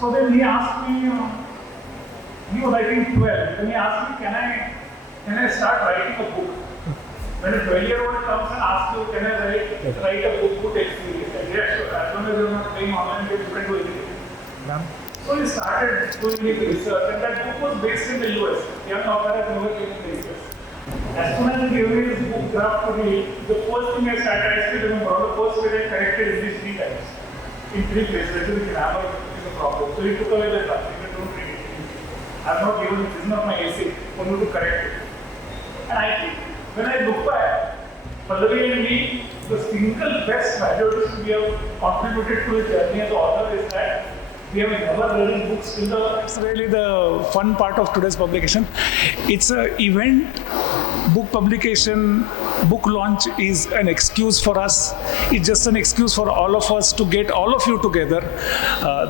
So then he asked me, he was writing 12, then he asked me, can I start writing a book? When a 12-year-old comes and asks you, can I write a book, who takes me? He said, yeah, sure, as long as you're not playing online, you can do anything. Yeah. So he started doing his research, and that book was based in the US. Young author has never been in the US. As soon as he gave me his book draft to read, the first thing I started, I still remember, the first page I corrected English 3 times. In 3 places, I think grammar is a problem. So he took away the draft. He said, don't read it. I'm not given, this is not my essay, for you to correct it. And I think, when I look back, Pallavi and me, the single best value we have contributed to his journey as an author is that we have never read his books till the... That's really the fun part of today's publication. It's an event, book publication, book launch is an excuse for us. It's just an excuse for all of us to get all of you together.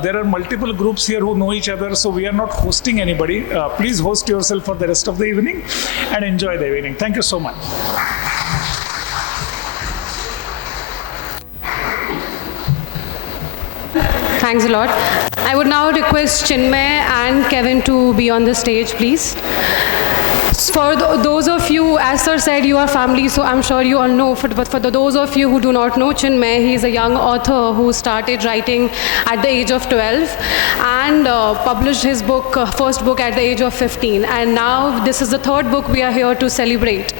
There are multiple groups here who know each other, so we are not hosting anybody. Please host yourself for the rest of the evening and enjoy the evening. Thank you so much. Thanks a lot. I would now request Chinmay and Kevin to be on the stage, please. For those of you, as sir said, you are family, so I'm sure you all know, but for those of you who do not know Chinmay, he is a young author who started writing at the age of 12 and published his book, first book at the age of 15. And now this is the third book we are here to celebrate.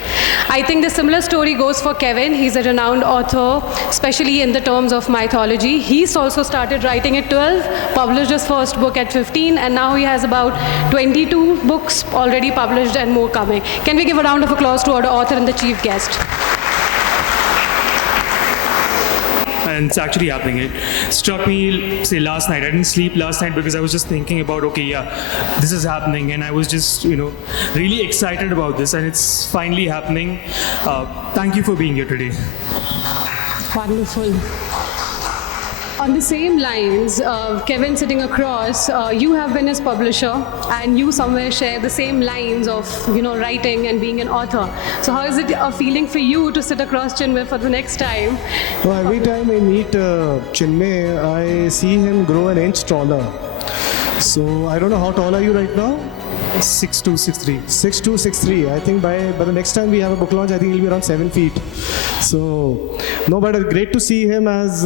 I think the similar story goes for Kevin. He's a renowned author, especially in the terms of mythology. He's also started writing at 12, published his first book at 15, and now he has about 22 books already published and more coming. Can we give a round of applause to our author and the chief guest? And it's actually happening. It struck me, say, last night. I didn't sleep last night because I was just thinking about, okay, yeah, this is happening. And I was just, really excited about this. And it's finally happening. Thank you for being here today. Wonderful. On the same lines, Kevin sitting across, you have been his publisher and you somewhere share the same lines of, writing and being an author. So how is it a feeling for you to sit across Chinmay for the next time? Well, every time I meet Chinmay, I see him grow an inch taller. So I don't know, how tall are you right now? 6'2", 6'3". 6'2", 6'3". I think by the next time we have a book launch, I think he'll be around 7 feet. So, no, but it's great to see him as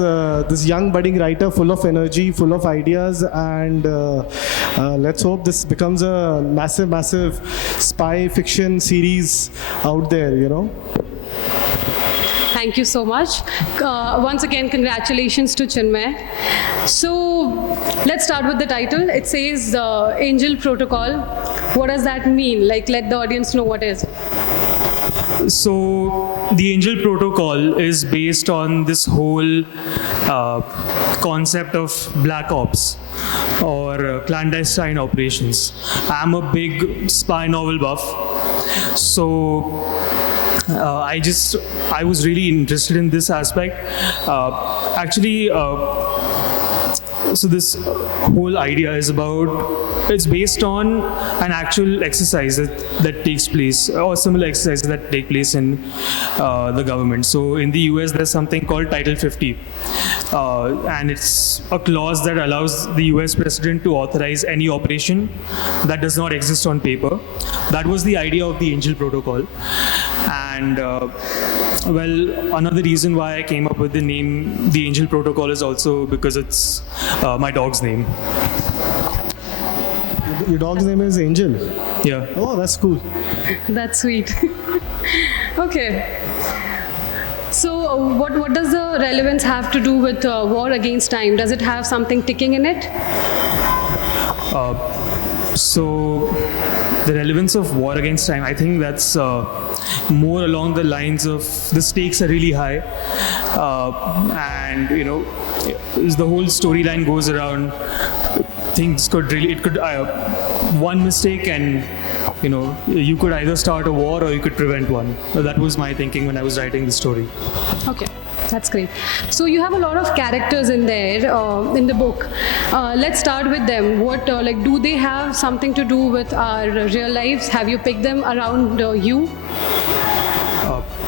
this young budding writer, full of energy, full of ideas, and let's hope this becomes a massive, massive spy fiction series out there, Thank you so much. Once again, congratulations to Chinmay. So let's start with the title. It says Angel Protocol. What does that mean? Let the audience know what is. So the Angel Protocol is based on this whole concept of black ops or clandestine operations. I'm a big spy novel buff. So I was really interested in this aspect. So this whole idea is it's based on an actual exercise that takes place, or similar exercises that take place in the government. So in the US, there's something called Title 50. And it's a clause that allows the US president to authorize any operation that does not exist on paper. That was the idea of the Angel Protocol. And another reason why I came up with the name The Angel Protocol is also because it's my dog's name. Your dog's name is Angel? Yeah. Oh, that's cool. That's sweet. Okay. So what does the relevance have to do with war against time? Does it have something ticking in it? So the relevance of war against time, I think that's more along the lines of the stakes are really high, and the whole storyline goes around things one mistake and you could either start a war or you could prevent one. So that was my thinking when I was writing the story. Okay. That's great. So you have a lot of characters in there, in the book. Let's start with them. What, do they have something to do with our real lives? Have you picked them around you?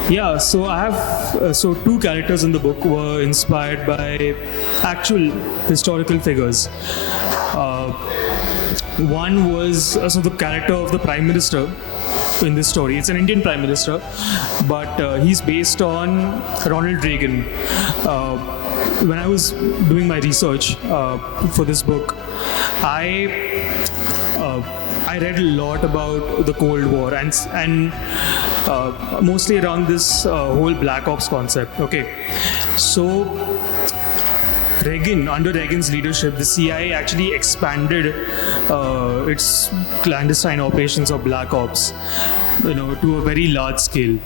Yeah, so I have two characters in the book were inspired by actual historical figures. Uh, One was the character of the Prime Minister in this story. It's an Indian Prime Minister, but he's based on Ronald Reagan. When I was doing my research for this book, I read a lot about the Cold War and mostly around this whole Black Ops concept. Okay, so under Reagan's leadership, the CIA actually expanded its clandestine operations of Black Ops, to a very large scale.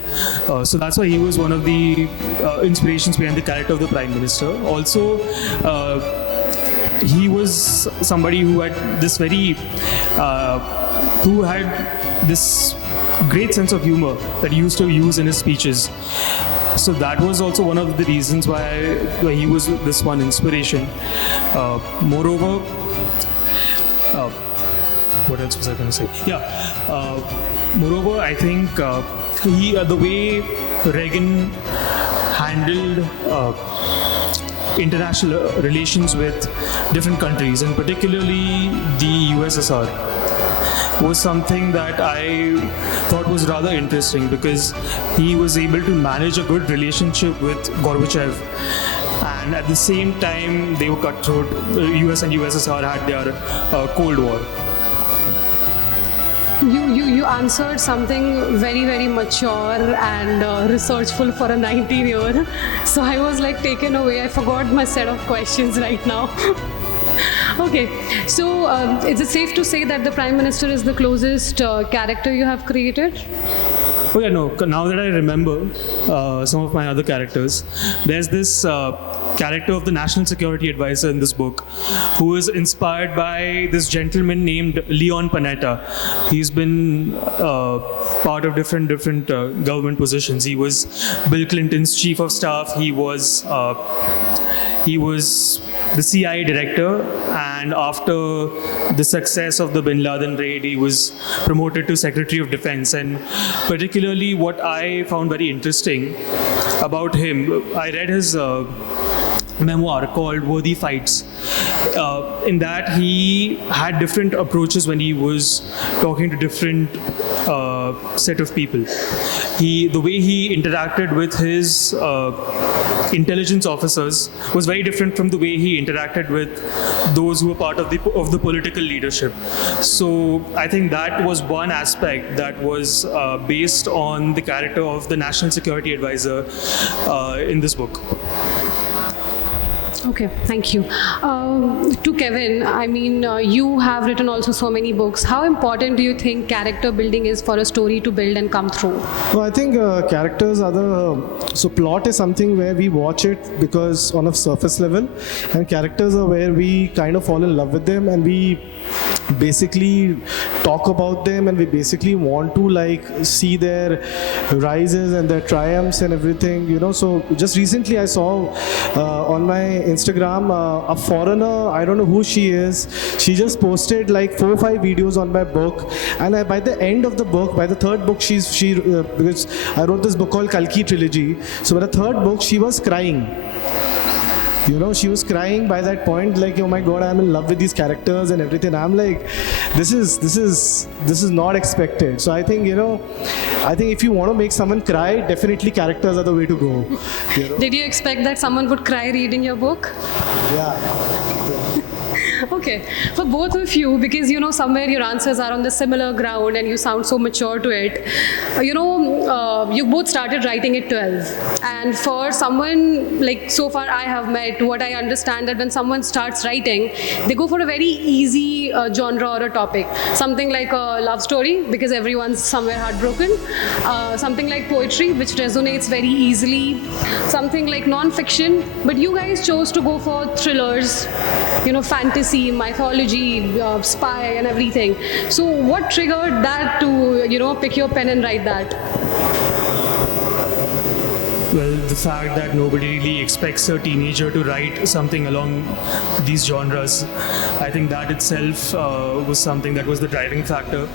So that's why he was one of the inspirations behind the character of the Prime Minister. Also, he was somebody who had this great sense of humor that he used to use in his speeches. So that was also one of the reasons why he was this one inspiration. Moreover, what else was I going to say? Moreover, I think the way Reagan handled international relations with different countries, and particularly the USSR, was something that I thought was rather interesting, because he was able to manage a good relationship with Gorbachev, and at the same time they were cutthroat. The US and USSR had their Cold War. You answered something very, very mature and researchful for a 19-year. So I was like taken away. I forgot my set of questions right now. Okay, so is it safe to say that the Prime Minister is the closest character you have created? Oh yeah, no. Now that I remember some of my other characters, there's this character of the National Security Advisor in this book, who is inspired by this gentleman named Leon Panetta. He's been part of different government positions. He was Bill Clinton's chief of staff. He was the CIA director, and after the success of the Bin Laden raid, he was promoted to Secretary of Defense. And particularly what I found very interesting about him, I read his memoir called Worthy Fights. In that, he had different approaches when he was talking to different set of people. The way he interacted with his intelligence officers was very different from the way he interacted with those who were part of the political leadership. So I think that was one aspect that was based on the character of the National Security Advisor in this book. Okay, thank you. To Kevin, I mean, you have written also so many books. How important do you think character building is for a story to build and come through? Well, I think characters are so plot is something where we watch it because on a surface level, and characters are where we kind of fall in love with them, and we basically talk about them, and we basically want to see their rises and their triumphs and everything, So just recently I saw on my Instagram a foreigner, I don't know who she is, she just posted 4 or 5 videos on my book, and by the end of the book, by the third book, because I wrote this book called Kalki Trilogy, so by the third book she was crying. She was crying by that point, oh my God, I'm in love with these characters and everything. I'm like, this is not expected. So I think, if you want to make someone cry, definitely characters are the way to go. Did you expect that someone would cry reading your book? Yeah. Okay, for both of you, because somewhere your answers are on the similar ground and you sound so mature to it. You both started writing at 12, and for someone so far I have met, what I understand that when someone starts writing, they go for a very easy genre or a topic, something like a love story because everyone's somewhere heartbroken, something like poetry which resonates very easily, something like non-fiction, but you guys chose to go for thrillers, fantasy, mythology, spy and everything. So what triggered that to, pick your pen and write that? Well, the fact that nobody really expects a teenager to write something along these genres, I think that itself was something that was the driving factor.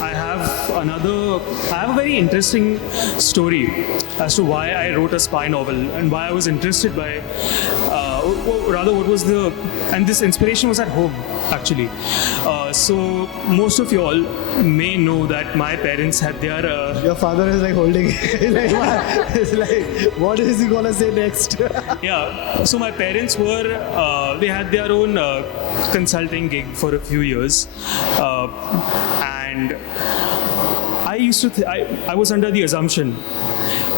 I have a very interesting story as to why I wrote a spy novel and why I was interested by, and this inspiration was at home actually. So most of you all may know that my parents had their Your father is like holding it's like, what is he gonna say next? yeah. So my parents they had their own consulting gig for a few years, and I used to I was under the assumption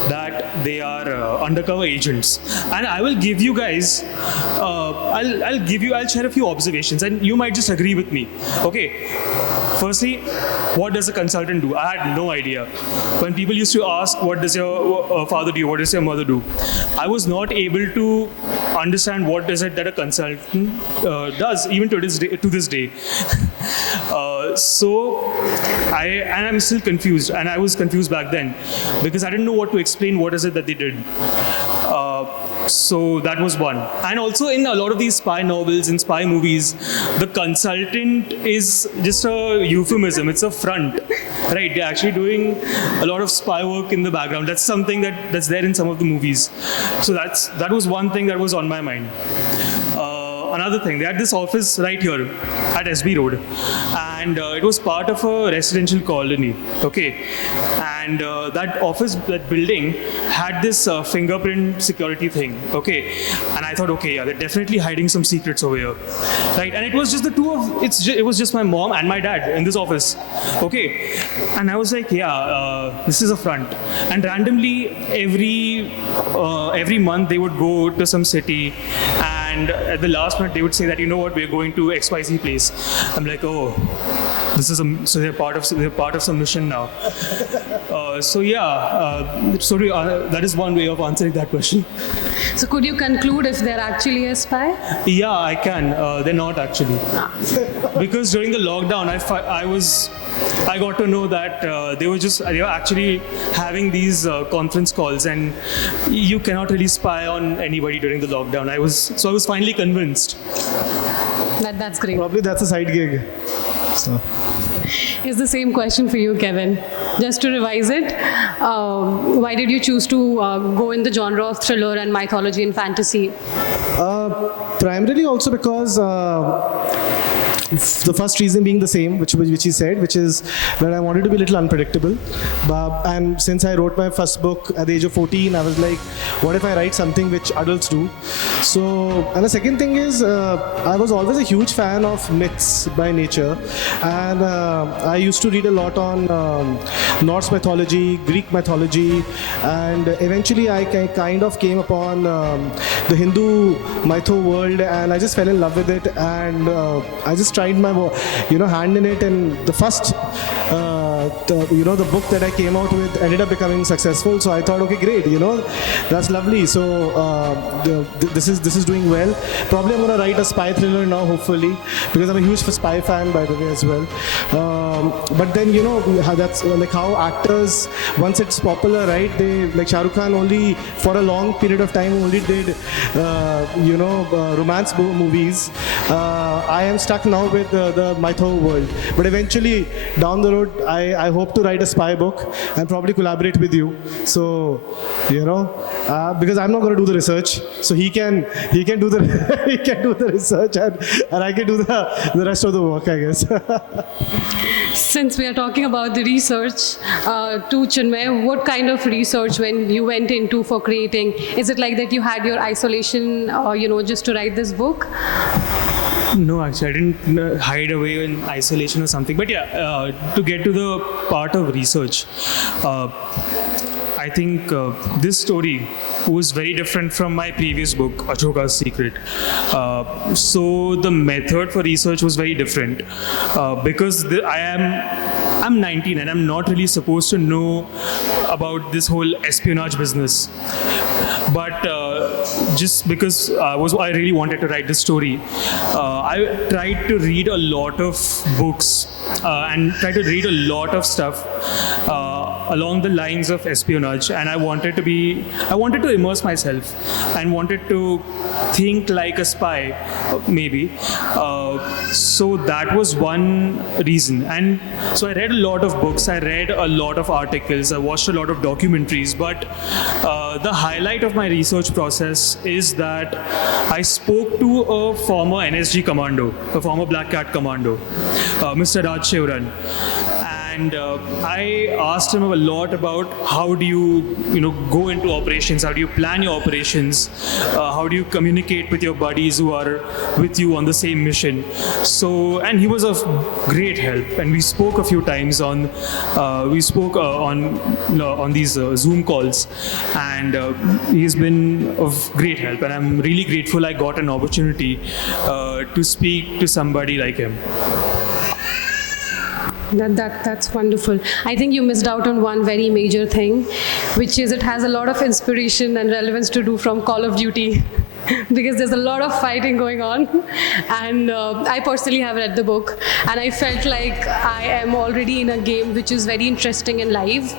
that they are undercover agents, and I will give you guys I'll share a few observations and you might just agree with me. Okay, firstly, what does a consultant do? I had no idea. When people used to ask, what does your father do, what does your mother do, I was not able to understand what is it that a consultant does, even to this day. So I'm still confused, and I was confused back then because I didn't know what to explain what is it that they did. So that was one. And also in a lot of these spy novels and spy movies, the consultant is just a euphemism. It's a front, right? They're actually doing a lot of spy work in the background. That's something that's there in some of the movies. So that was one thing that was on my mind. Another thing, they had this office right here at SB Road, and it was part of a residential colony. Okay, and that office, that building, had this fingerprint security thing. Okay, and I thought, okay, yeah, they're definitely hiding some secrets over here, right? And it was just the two of it was just my mom and my dad in this office. Okay, and I was like, yeah, this is a front. And randomly, every month they would go to some city, and at the last minute they would say that, you know what, we're going to XYZ place. I'm like, oh, so they're part of some mission now. So that is one way of answering that question. So could you conclude if they're actually a spy? Yeah, I can. They're not actually, because during the lockdown, I got to know that they were actually having these conference calls, and you cannot really spy on anybody during the lockdown. I was finally convinced. That's great. Probably that's a side gig. So. It's the same question for you, Kevin. Just to revise it, why did you choose to go in the genre of thriller and mythology and fantasy? Primarily also because the first reason being the same, which he said, which is that I wanted to be a little unpredictable. And since I wrote my first book at the age of 14, I was like, what if I write something which adults do? So, and the second thing is, I was always a huge fan of myths by nature, and I used to read a lot on Norse mythology, Greek mythology, and eventually I kind of came upon the Hindu mytho world, and I just fell in love with it, and I just tried my hand in it, and the first the book that I came out with ended up becoming successful. So I thought, okay, great, that's lovely. So this is doing well. Probably I'm going to write a spy thriller now, hopefully, because I'm a huge spy fan, by the way, as well. But then that's like how actors, once it's popular, right? They, like Shah Rukh Khan, only for a long period of time only did romance movies. I am stuck now with the mytho world, but eventually down the road I hope to write a spy book and probably collaborate with you. So because I'm not going to do the research, so he can do the he can do the research, and I can do the rest of the work, I guess. Since we are talking about the research, to Chinmay, what kind of research when you went into for creating? Is it like that you had your isolation, just to write this book? No, actually, I didn't hide away in isolation or something. But yeah, to get to the part of research, I think this story was very different from my previous book, Ashoka's Secret. So the method for research was very different because I'm 19 and I'm not really supposed to know about this whole espionage business. But just because I really wanted to write this story, I tried to read a lot of books and tried to read a lot of stuff along the lines of espionage, and I wanted to immerse myself and wanted to think like a spy, maybe. So that was one reason. And so I read a lot of books, I read a lot of articles, I watched a lot of documentaries, but the highlight of my research process is that I spoke to a former NSG commando, a former Black Cat commando, Mr. Raj Shivran. And I asked him a lot about how do you go into operations, how do you plan your operations, how do you communicate with your buddies who are with you on the same mission. So, and he was of great help, and we spoke a few times on these Zoom calls, and he's been of great help, and I'm really grateful I got an opportunity to speak to somebody like him. That's wonderful. I think you missed out on one very major thing, which is it has a lot of inspiration and relevance to do from Call of Duty. Because there's a lot of fighting going on, and I personally have read the book, and I felt like I am already in a game which is very interesting and live,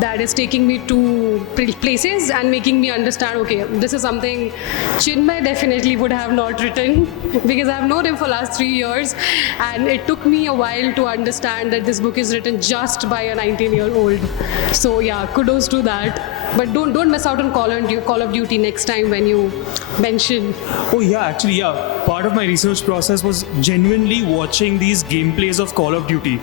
that is taking me to places and making me understand, okay, this is something Chinmay definitely would have not written, because I have known him for last 3 years, and it took me a while to understand that this book is written just by a 19-year-old. So yeah, kudos to that. But don't miss out on Call of Duty next time when you mention. Oh yeah, actually yeah. Part of my research process was genuinely watching these gameplays of Call of Duty.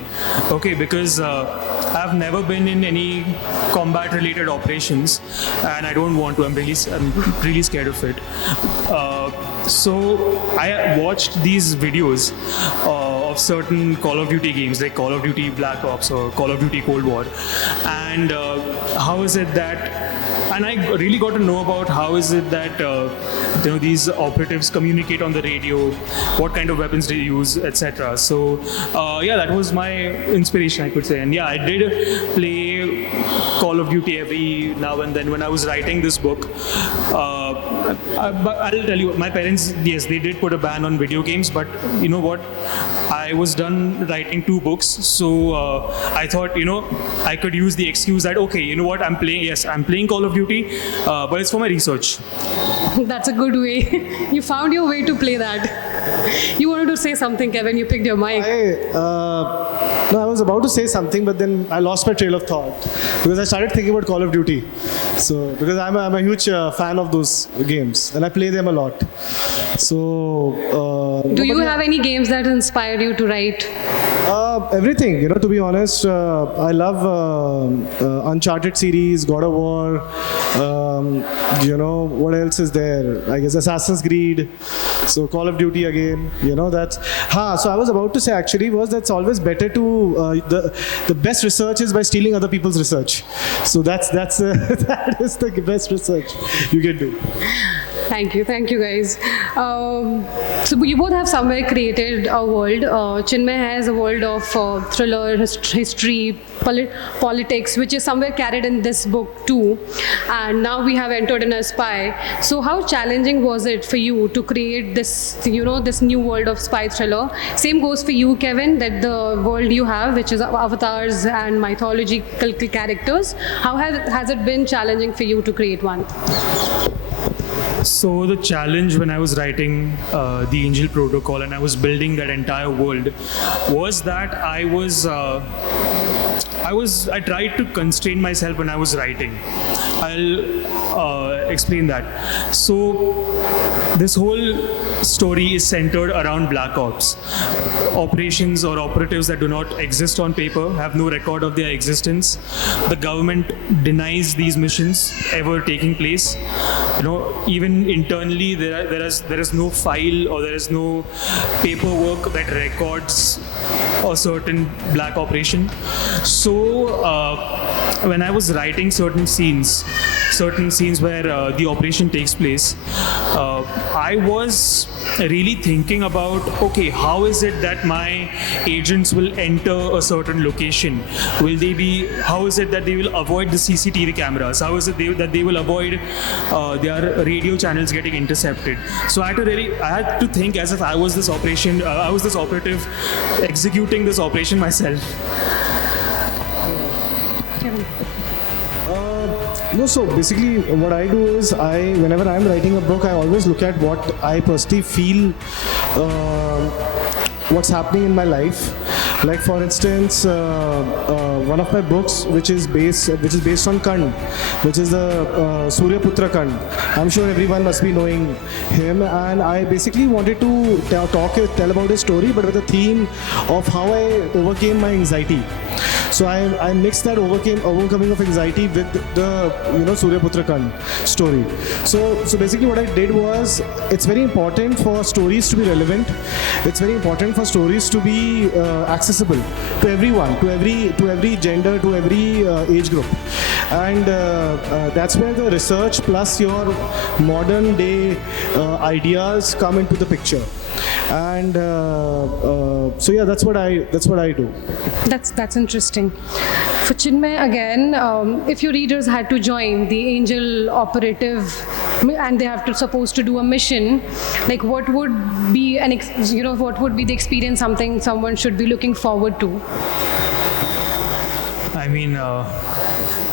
Okay, because I've never been in any combat-related operations, and I don't want to. I'm really scared of it. So I watched these videos of certain Call of Duty games, like Call of Duty Black Ops or Call of Duty Cold War, and how is it that. And I really got to know about how is it that these operatives communicate on the radio, what kind of weapons they use, etc. So yeah, that was my inspiration, I could say. And yeah, I did play Call of Duty every now and then when I was writing this book. But I'll tell you, my parents, yes, they did put a ban on video games, but you know what? I was done writing 2 books, so I thought, I could use the excuse that, okay, you know what, I'm playing Call of Duty, but it's for my research. That's a good way. You found your way to play that. You wanted to say something, Kevin, you picked your mic. No, I was about to say something, but then I lost my trail of thought because I started thinking about Call of Duty. So, because I'm a huge fan of those games and I play them a lot. So, do you have any games that inspired you to write? Everything, to be honest. I love Uncharted series, God of War. What else is there? I guess Assassin's Creed. So Call of Duty again. That's. So I was about to say actually that's always better to the best research is by stealing other people's research. So that is the best research you can do. Thank you guys. So you both have somewhere created a world. Chinmay has a world of thriller, history, politics, which is somewhere carried in this book too. And now we have entered in a spy. So how challenging was it for you to create this, this new world of spy thriller? Same goes for you, Kevin, that the world you have, which is avatars and mythological characters. How has it been challenging for you to create one? So the challenge when I was writing the Angel Protocol and I was building that entire world was that I tried to constrain myself when I was writing. I'll explain that. So this whole story is centered around Black Ops. Operations or operatives that do not exist on paper, have no record of their existence. The government denies these missions ever taking place. Even internally, there is no file or there is no paperwork that records a certain black operation. So when I was writing certain scenes where the operation takes place, I was really thinking about, okay, how is it that my agents will enter a certain location? How is it that they will avoid the CCTV cameras? How is it that they will avoid their radio channels getting intercepted? So I had to think as if I was this operative executing this operation myself. Kevin. No, so basically what I do is whenever I'm writing a book, I always look at what I personally feel what's happening in my life. Like for instance, one of my books which is based on Kand, which is the Surya Putra Kand. I'm sure everyone must be knowing him, and I basically wanted to tell about his story, but with the theme of how I overcame my anxiety. So I mixed that overcoming of anxiety with the Surya Putra Kand story. So basically what I did was, it's very important for stories to be relevant. It's very important for stories to be accessible to everyone, to every gender, to every age group, and that's where the research plus your modern day ideas come into the picture. And so yeah, that's what I do. That's interesting. For Chinmay again, if your readers had to join the Angel Operative and they have to supposed to do a mission, like what would be what would be the experience, something someone should be looking forward to? I mean,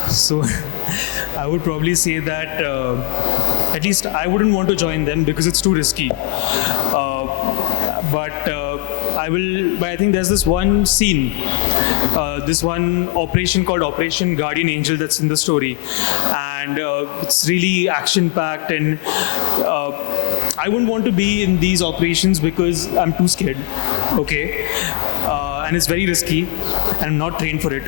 so I would probably say that at least I wouldn't want to join them because it's too risky. But I think there's this one scene, this one operation called Operation Guardian Angel that's in the story, and it's really action-packed, and I wouldn't want to be in these operations because I'm too scared, okay? And it's very risky, and I'm not trained for it.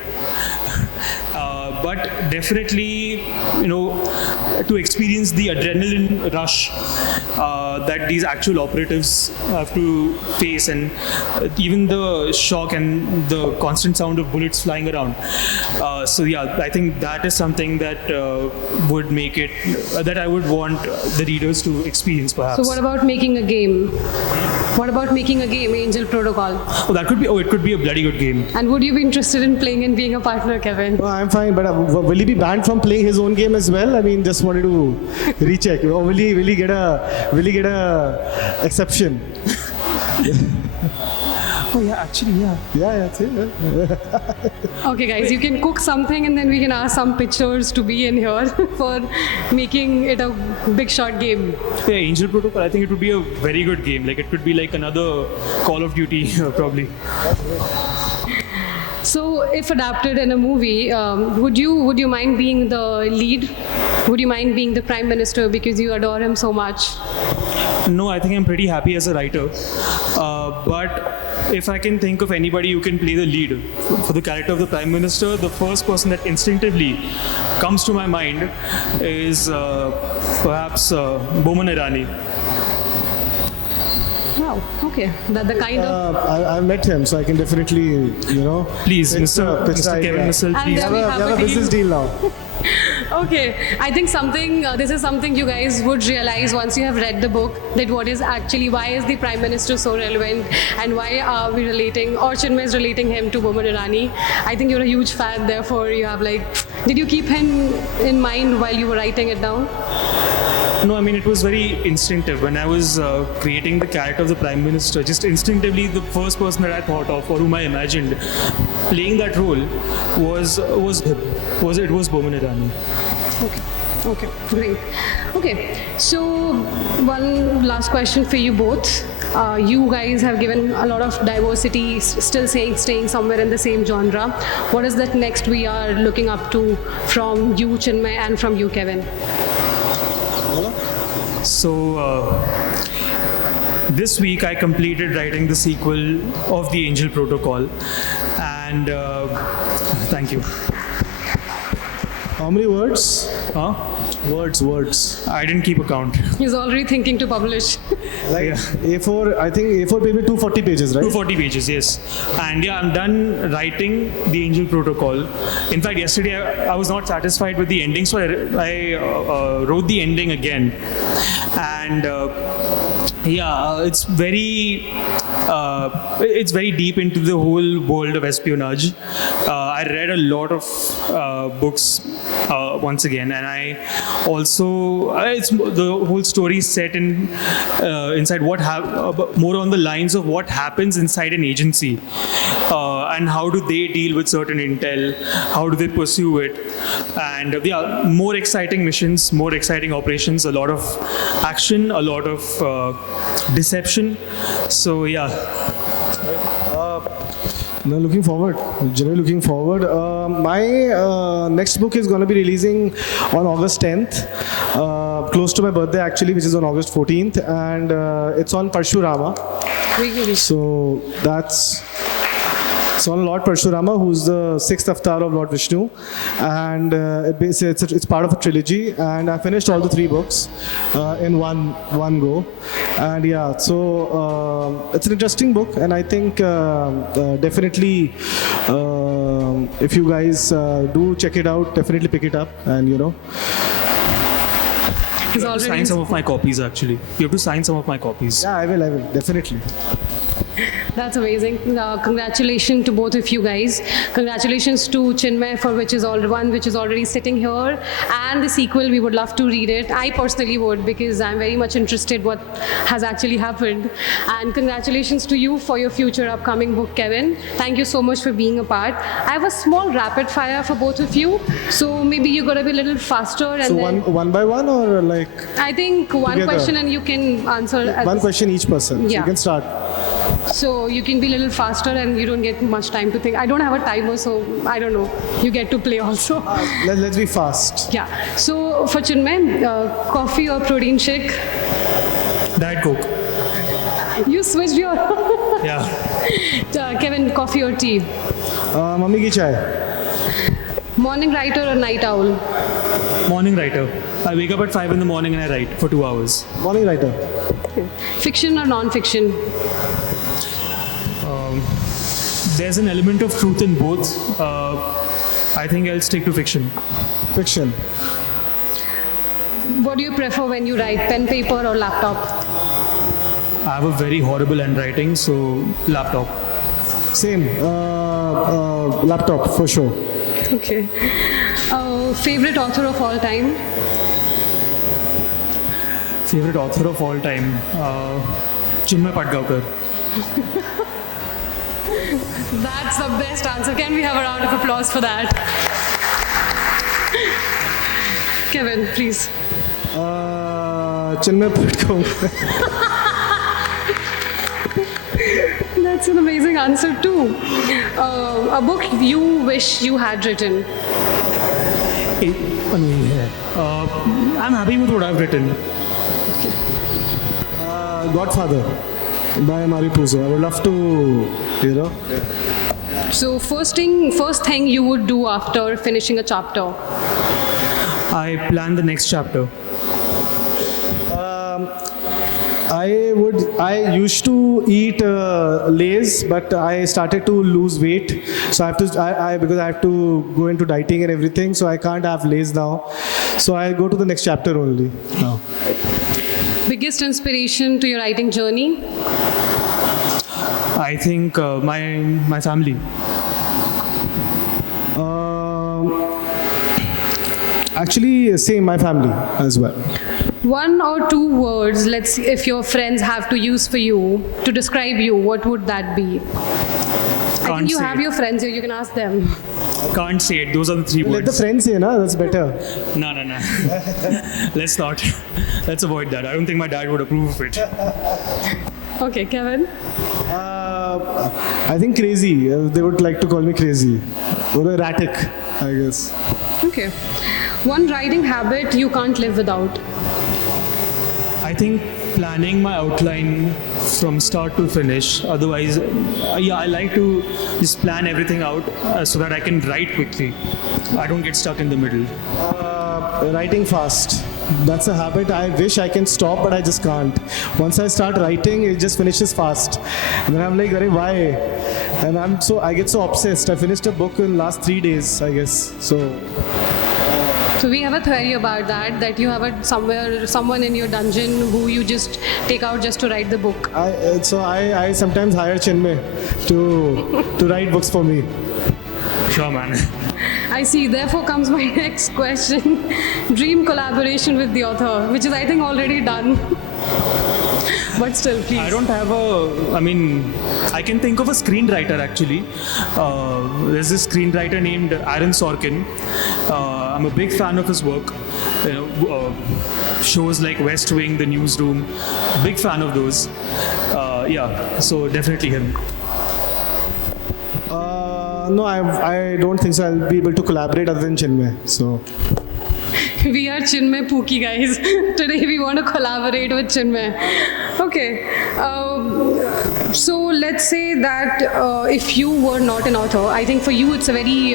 But definitely, to experience the adrenaline rush that these actual operatives have to face, and even the shock and the constant sound of bullets flying around. So yeah, I think that is something that would make it, that I would want the readers to experience perhaps. So what about making a game? What about making a game, Angel Protocol? Oh, it could be a bloody good game. And would you be interested in playing and being a partner, Kevin? No, I'm fine, but will he be banned from playing his own game as well? I mean, just wanted to recheck. Or will he get a exception? Oh yeah, actually, yeah. Yeah, that's it. Yeah. Okay, guys, you can cook something and then we can ask some pitchers to be in here for making it a big shot game. Yeah, Angel Protocol, I think it would be a very good game. Like, it could be like another Call of Duty, probably. So, if adapted in a movie, would you mind being the lead? Would you mind being the Prime Minister because you adore him so much? No, I think I'm pretty happy as a writer. But if I can think of anybody who can play the lead for the character of the Prime Minister, the first person that instinctively comes to my mind is perhaps Boman Irani. Wow, okay. The kind of... I've met him, so I can definitely, Please, pitch Mr. Kevin Missal, And please. then We have a business deal now. Okay, I think this is something you guys would realize once you have read the book, that why is the Prime Minister so relevant, and why are we relating, or Chinmay is relating him to Boman Irani. I think you're a huge fan, therefore you have did you keep him in mind while you were writing it down? No, I mean, it was very instinctive. When I was creating the character of the Prime Minister, just instinctively the first person that I thought of, or whom I imagined playing that role was Boman Irani. Okay, great. Okay, so one last question for you both. You guys have given a lot of diversity, still staying somewhere in the same genre. What is that next we are looking up to from you, Chinmay, and from you, Kevin? So this week I completed writing the sequel of the Angel Protocol, and thank you. How many words? Huh? Words. I didn't keep a count. He's already thinking to publish. A4, I think A4 maybe 240 pages, right? 240 pages, yes. And yeah, I'm done writing the Angel Protocol. In fact, yesterday I was not satisfied with the ending, so I wrote the ending again. And it's very deep into the whole world of espionage. I read a lot of books once again, and I also the whole story is set inside more on the lines of what happens inside an agency, and how do they deal with certain intel, how do they pursue it, and yeah, more exciting missions, more exciting operations, a lot of action, a lot of deception. So yeah. No, looking forward. Generally looking forward. My next book is going to be releasing on August 10th, close to my birthday actually, which is on August 14th, and it's on Parshurama. Really? So it's on Lord Parshurama, who's the sixth avatar of Lord Vishnu, and it's part of a trilogy. And I finished all the 3 books in one go, and yeah, so it's an interesting book, and I think definitely if you guys do check it out, definitely pick it up, and He's You have to already sign some of my copies actually. You have to sign some of my copies. yeah, I will definitely. That's amazing. Congratulations to both of you guys. Congratulations to Chinmay for which is already sitting here, and the sequel, we would love to read it. I personally would, because I'm very much interested what has actually happened. And congratulations to you for your future upcoming book, Kevin. Thank you so much for being a part. I have a small rapid fire for both of you, so maybe you gotta be a little faster. And So then one by one, or like I think one together? question and you can answer. one question each person. So Yeah. you can start. So you can be a little faster and you don't get much time to think. I don't have a timer, so I don't know. You get to play also. Let's be fast. Yeah. So for Chinmay, coffee or protein shake? Diet Coke. You switched your. Yeah. Kevin, coffee or tea? Mummy ki chai. Morning writer or night owl? Morning writer. I wake up at 5 in the morning and I write for 2 hours. Morning writer. Fiction or non-fiction? There's an element of truth in both. I think I'll stick to fiction. Fiction. What do you prefer when you write, pen, paper or laptop? I have a very horrible handwriting, so laptop. Same. Laptop for sure. Okay. Favorite author of all time? Favorite author of all time? Chinmay Patgaonkar. That's the best answer. Can we have a round of applause for that? Kevin, please. Chinmay Patgaonkar. That's an amazing answer too. A book you wish you had written. I'm happy with what I've written. Godfather by Mari Puzo. I would love to, So first thing you would do after finishing a chapter. I plan the next chapter. I used to eat Lay's, but I started to lose weight. So I have to, because I have to go into dieting and everything, so I can't have Lay's now. So I go to the next chapter only now. Biggest inspiration to your writing journey? I think my family. Actually, same, my family as well. 1 or 2 words, let's see, if your friends have to use for you to describe you, what would that be? I think you say have it. your friends here, you can ask them. Can't say it. Those are the 3 Let the words. friends say, na? That's better. No. Let's not. Let's avoid that. I don't think my dad would approve of it. Okay, Kevin? I think crazy. They would like to call me crazy. Or erratic, I guess. Okay. 1 writing habit you can't live without. I think planning my outline from start to finish. Otherwise, I like to just plan everything out so that I can write quickly. I don't get stuck in the middle. Writing fast. That's a habit I wish I can stop, but I just can't. Once I start writing, it just finishes fast. And then I'm like, "Arey, why?" And I get so obsessed. I finished a book in last 3 days, I guess. So we have a theory about that you have someone in your dungeon who you just take out just to write the book. I sometimes hire Chinmay to write books for me. Sure, man. I see. Therefore comes my next question. Dream collaboration with the author, which is I think already done. but still, please. I don't have I can think of a screenwriter actually. There's this screenwriter named Aaron Sorkin. I'm a big fan of his work. Shows like West Wing, The Newsroom, big fan of those. So definitely him. No, I don't think so. I'll be able to collaborate other than Chinmay. So. We are Chinmay Pookie guys. Today we want to collaborate with Chinmay. Okay. So let's say that if you were not an author, I think for you it's a very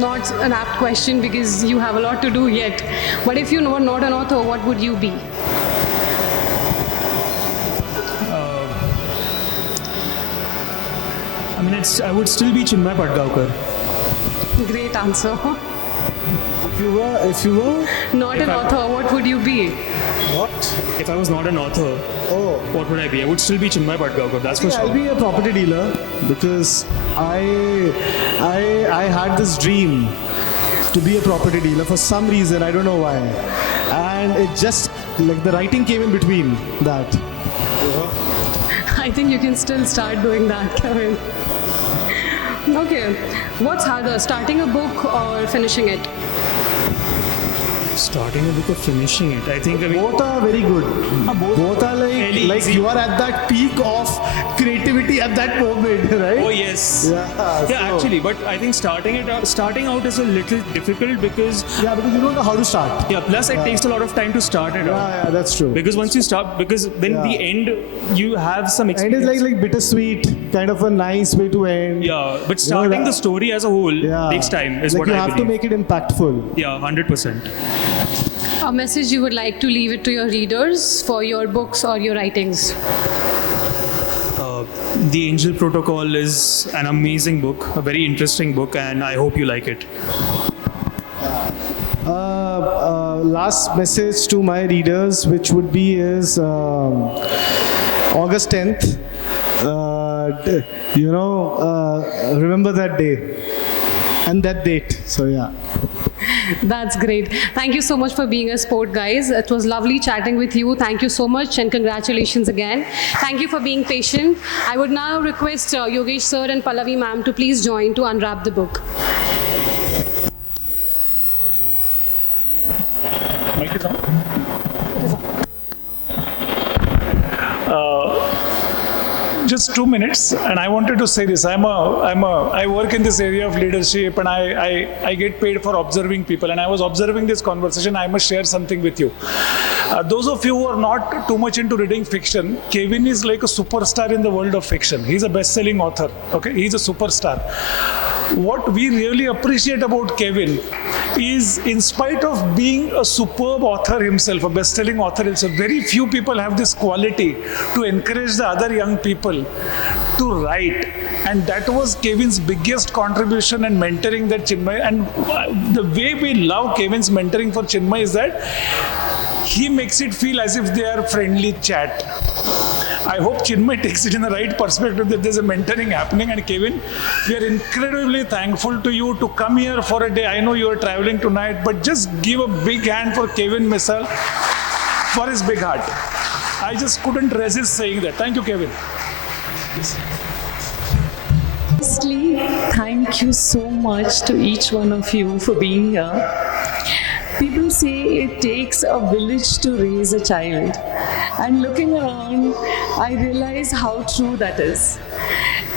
not an apt question because you have a lot to do yet. But if you were not an author, what would you be? I would still be Chinmay Patgaonkar. Great answer. If you were Not an author, what would you be? what? If I was not an author, Oh. what would I be? I would still be Chinmay Patgaonkar, that's for I'll sure. be a property dealer because I had this dream to be a property dealer for some reason, I don't know why. And it just, like the writing came in between that. I think you can still start doing that, Kevin. Okay. What's harder, starting a book or finishing it? Starting a book or finishing it? Both are very good. Both are Fairly like easy. you are at that peak of creativity at that moment, right? Oh yes. Yeah, so- Actually, but I think starting out is a little difficult because Yeah, because you don't know how to start. plus it takes a lot of time to start it out. Yeah, that's true. Because once you start, because then the end you have some And experience. it's like bittersweet, kind of a nice way to end. Yeah, but starting the story as a whole takes time. Is like what you I have believe. to make it impactful. Yeah, 100%. A message you would like to leave it to your readers for your books or your writings? The Angel Protocol is an amazing book, a very interesting book, and I hope you like it. Last message to my readers, which would be is August 10th. Remember that day and that date. So yeah. That's great. Thank you so much for being a sport, guys. It was lovely chatting with you. Thank you so much and congratulations again. Thank you for being patient. I would now request Yogesh sir and Pallavi ma'am to please join to unwrap the book. Mic is on. Just 2 minutes, and I wanted to say this. I work in this area of leadership, and I get paid for observing people. And I was observing this conversation. I must share something with you. Those of you who are not too much into reading fiction, Kevin is like a superstar in the world of fiction. He's a best-selling author. Okay, he's a superstar. What we really appreciate about Kevin is, in spite of being a superb author himself, a best-selling author himself, very few people have this quality to encourage the other young people to write. And that was Kevin's biggest contribution and mentoring that Chinmay. And the way we love Kevin's mentoring for Chinmay is that he makes it feel as if they are friendly chat. I hope Chinmay takes it in the right perspective that there's a mentoring happening. And Kevin, we are incredibly thankful to you to come here for a day. I know you are traveling tonight, but just give a big hand for Kevin Missal for his big heart. I just couldn't resist saying that. Thank you, Kevin. Firstly, thank you so much to each one of you for being here. People say it takes a village to raise a child. And looking around, I realize how true that is.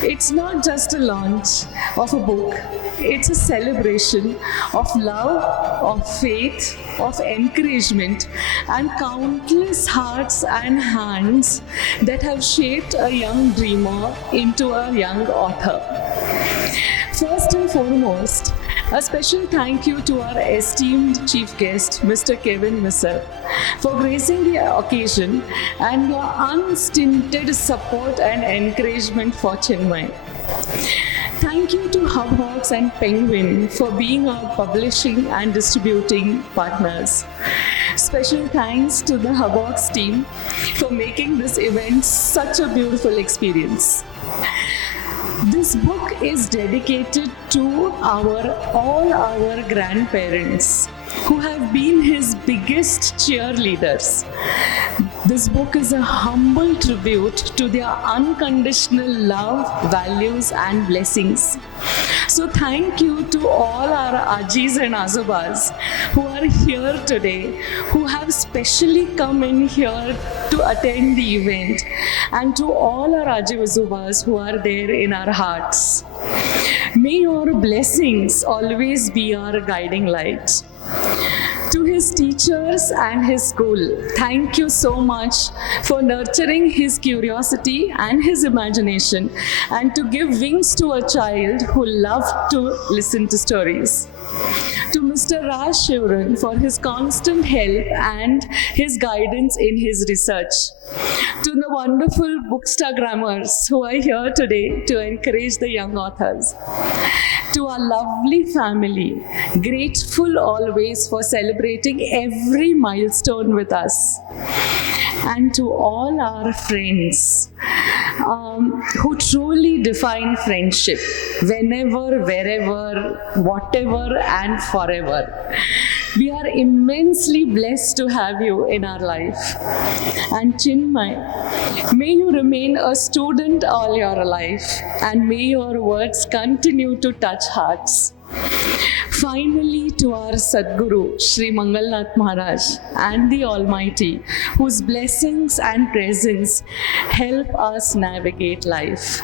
It's not just a launch of a book. It's a celebration of love, of faith, of encouragement, and countless hearts and hands that have shaped a young dreamer into a young author. First and foremost, a special thank you to our esteemed chief guest, Mr. Kevin Missal, for gracing the occasion and your unstinted support and encouragement for Chinmay. Thank you to Hubbox and Penguin for being our publishing and distributing partners. Special thanks to the Hubbox team for making this event such a beautiful experience. This book is dedicated to all our grandparents who have been his biggest cheerleaders. This book is a humble tribute to their unconditional love, values, and blessings. So thank you to all our Ajis and Azubas who are here today, who have specially come in here to attend the event, and to all our Aji Azubas who are there in our hearts. May your blessings always be our guiding light. To his teachers and his school, thank you so much for nurturing his curiosity and his imagination, and to give wings to a child who loved to listen to stories. To Mr. Raj Shivran for his constant help and his guidance in his research. To the wonderful bookstagrammers who are here today to encourage the young authors. To our lovely family, grateful always for celebrating every milestone with us. And to all our friends who truly define friendship whenever, wherever, whatever, and forever. We are immensely blessed to have you in our life. And Chinmay, may you remain a student all your life, and may your words continue to touch hearts. Finally, to our Sadguru, Sri Mangalnath Maharaj, and the Almighty, whose blessings and presence help us navigate life.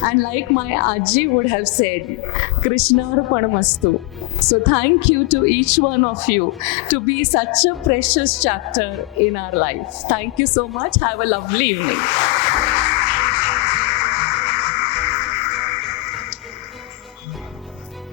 And like my Aji would have said, Krishnarpanamastu. So thank you to each one of you to be such a precious chapter in our life. Thank you so much. Have a lovely evening.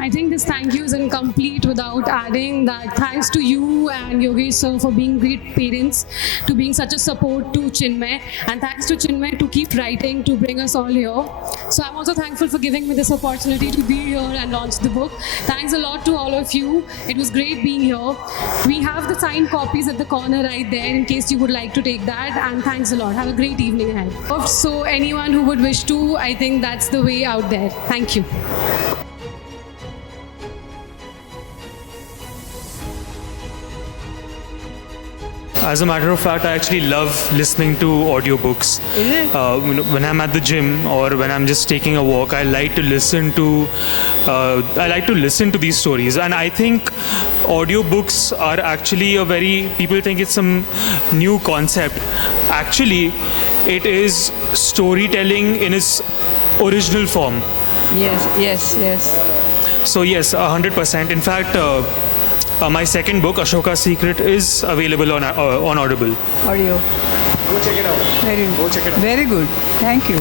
I think this thank you is incomplete without adding that thanks to you and Yogesh sir for being great parents, to being such a support to Chinmay, and thanks to Chinmay to keep writing to bring us all here. So I'm also thankful for giving me this opportunity to be here and launch the book. Thanks a lot to all of you. It was great being here. We have the signed copies at the corner right there in case you would like to take that, and thanks a lot. Have a great evening ahead. So anyone who would wish to, I think that's the way out there. Thank you. As a matter of fact, I actually love listening to audiobooks. When I'm at the gym or when I'm just taking a walk, I like to listen to these stories. And I think audiobooks are actually people think it's some new concept. Actually, it is storytelling in its original form. Yes. So yes, 100%. In fact, my second book, Ashoka's Secret, is available on Audible. Audio. Go check it out. Go check it out. Very good. Thank you.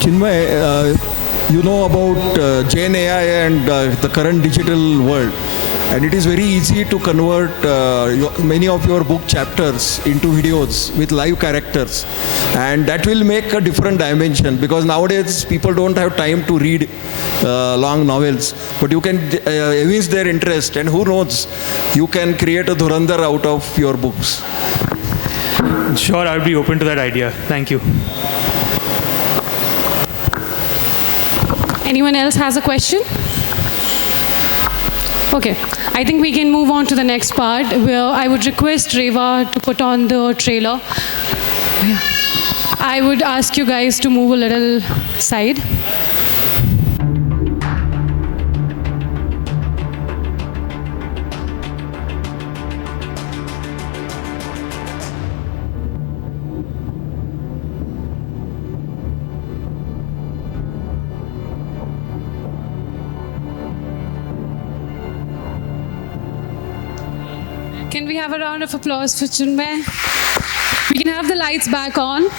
Chinmay, you know about Gen AI and the current digital world. And it is very easy to convert many of your book chapters into videos with live characters. And that will make a different dimension, because nowadays people don't have time to read long novels. But you can evince their interest, and who knows, you can create a Dhurandhar out of your books. Sure, I'll be open to that idea. Thank you. Anyone else has a question? Okay, I think we can move on to the next part, where I would request Reva to put on the trailer. I would ask you guys to move a little side. Can we have a round of applause for Chinmay? We can have the lights back on.